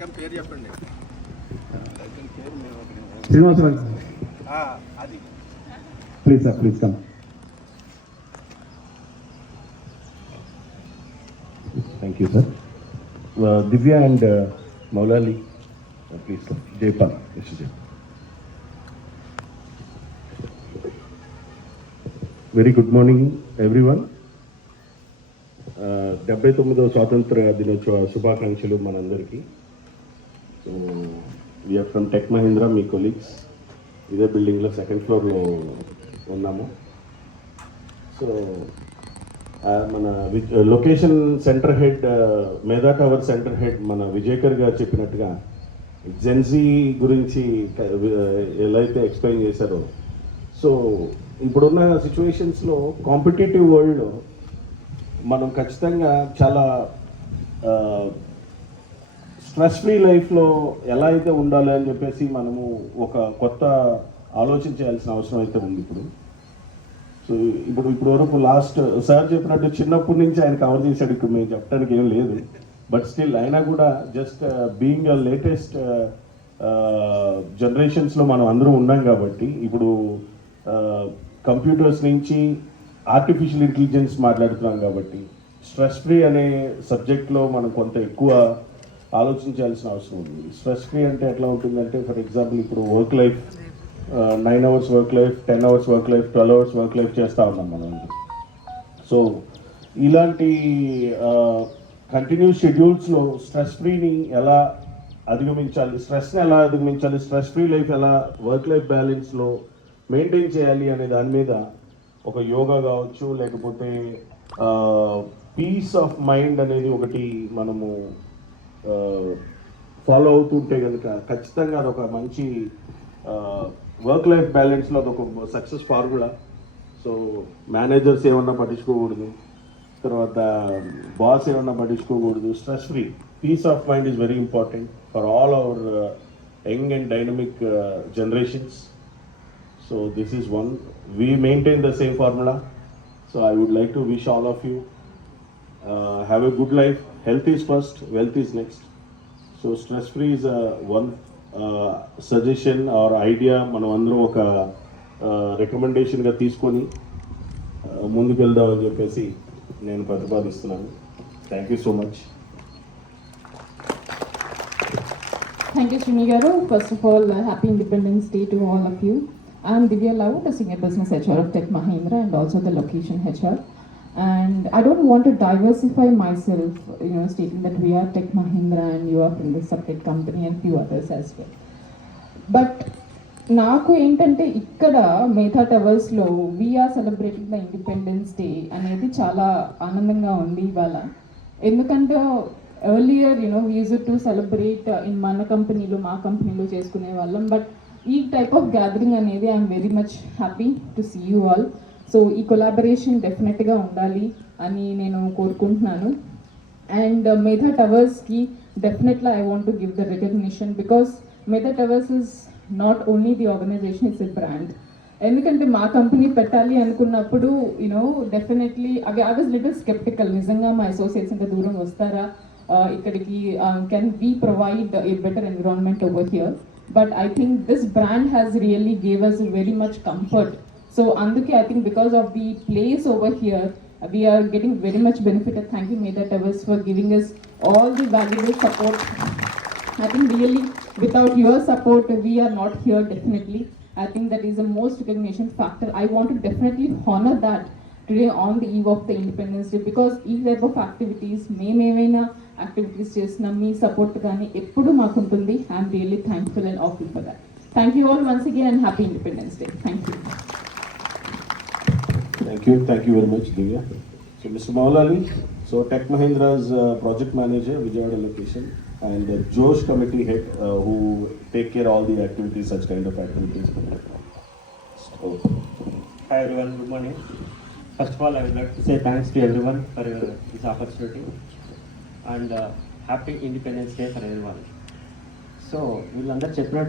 పేరు చెప్పండి. శ్రీనివాసరావు అది please sir, please come. Thank you sir. Divya and Moula Ali please sir. Jaipal, mister Jaipal. Very good morning everyone. 79వ స్వాతంత్ర దినోత్సవ శుభాకాంక్షలు మనందరికీ. So we are from tech Mahindra, me colleagues. ఇదే బిల్డింగ్లో సెకండ్ ఫ్లోర్లో ఉన్నాము. సో మన లొకేషన్ సెంటర్ హెడ్, మేధా టవర్ సెంటర్ హెడ్ మన విజయకర్ గారు చెప్పినట్టుగా జెన్జీ గురించి ఎలా అయితే ఎక్స్ప్లెయిన్ చేశారో, సో ఇప్పుడున్న సిచ్యువేషన్స్లో కాంపిటేటివ్ వరల్డ్లో మనం ఖచ్చితంగా చాలా స్ట్రెస్ ఫ్రీ లైఫ్లో ఎలా అయితే ఉండాలి అని చెప్పేసి మనము ఒక కొత్త ఆలోచన చేయాల్సిన అవసరం అయితే ఉంది ఇప్పుడు. సో ఇప్పుడు వరకు లాస్ట్ సార్ చెప్పినట్టు చిన్నప్పటి నుంచి ఆయన కవర్ చేశాడు, ఇక్కడ మేము చెప్పడానికి ఏం లేదు. బట్ స్టిల్ అయినా కూడా జస్ట్ బీయింగ్ లేటెస్ట్ జనరేషన్స్లో మనం అందరం ఉన్నాం కాబట్టి ఇప్పుడు కంప్యూటర్స్ నుంచి ఆర్టిఫిషియల్ ఇంటెలిజెన్స్ మాట్లాడుతున్నాం కాబట్టి స్ట్రెస్ ఫ్రీ అనే సబ్జెక్ట్లో మనం కొంత ఎక్కువ ఆలోచించాల్సిన అవసరం ఉంది. స్ట్రెస్ ఫ్రీ అంటే ఎట్లా ఉంటుందంటే, ఫర్ ఎగ్జాంపుల్ ఇప్పుడు work life 9 hours work life, 10 hours work life, 12 hours work life చేస్తూ ఉన్నాం మనం. సో ఇలాంటి కంటిన్యూస్ షెడ్యూల్స్లో స్ట్రెస్ ఫ్రీని ఎలా అధిగమించాలి, స్ట్రెస్ని ఎలా అధిగమించాలి, స్ట్రెస్ ఫ్రీ లైఫ్ ఎలా వర్క్ లైఫ్ బ్యాలెన్స్లో మెయింటైన్ చేయాలి అనే దాని మీద ఒక యోగా కావచ్చు, లేకపోతే పీస్ ఆఫ్ మైండ్ అనేది ఒకటి మనము ఫాలో అవుతుంటే కనుక ఖచ్చితంగా అదొక మంచి వర్క్ లైఫ్ బ్యాలెన్స్లో అదొక సక్సెస్ ఫార్ములా. సో మేనేజర్స్ ఏమన్నా పట్టించుకోకూడదు, తర్వాత బాస్ ఏమన్నా పట్టించుకోకూడదు. Stress free peace of mind is very important for all our young and dynamic generations. So this is one. We maintain the same formula. So I would like to wish all of you have a good life. Health is first, wealth is next. So stress free is one suggestion or idea మనం అందరం ఒక రికమెండేషన్గా తీసుకొని ముందుకు వెళ్దామని చెప్పేసి నేను ప్రతిపాదిస్తున్నాను. Thank you so much. Thank you, Srini Garu. First of all, happy Independence Day to all of you. I'm Divya Lau, the Senior Business HR of Tech Mahindra and also the Location HR. And I don't want to diversify myself, stating that we are Tech Mahindra and you are from the separate company and few others as well. But నాకు ఏంటంటే ఇక్కడ మేధా టవర్స్లో we are celebrating the independence day అనేది చాలా ఆనందంగా ఉంది ఇవాళ. ఎందుకంటే earlier we used to celebrate in మన కంపెనీలో, మా కంపెనీలో చేసుకునే వాళ్ళం. బట్ ఈ టైప్ ఆఫ్ గ్యాదరింగ్ అనేది I'm very much happy to see you all. So ఈ కొలాబరేషన్ డెఫినెట్గా ఉండాలి అని నేను కోరుకుంటున్నాను. అండ్ మేధా టవర్స్కి definitely I want to give the recognition because Medha towers is not only the organisation, it's a brand. ఎందుకంటే మా కంపెనీ పెట్టాలి అనుకున్నప్పుడు definitely I was little sceptical. నిజంగా మా అసోసియేట్స్ ఇంత దూరం వస్తారా ఇక్కడికి, can we provide a better environment over here. But I think this brand has really gave us very much comfort. So అందుకే I think because of the place over here, we are getting very much benefited. Thank you Medha Towers for giving us all the valuable support. I think really without your support we are not here definitely. I think that is the most recognition factor. I want to definitely honor that today on the eve of the Independence Day because ఈ type of activities మేమేమైనా activities చేసిన మీ support కానీ ఎప్పుడు మాకు ఉంటుంది. I'm really thankful and awful for that. Thank you all once again and happy independence day. Thank you. Thank you very much, Divya. So Mr. Maulali, so Tech Mahindra's project manager, Vijayawada location, and the Josh committee head who take care all the activities, such kind of activities. So, hi everyone, good morning. First of all, I would like to say thanks to everyone for this opportunity and happy Independence Day for everyone. So, వీళ్ళందరూ చెప్పినట్టు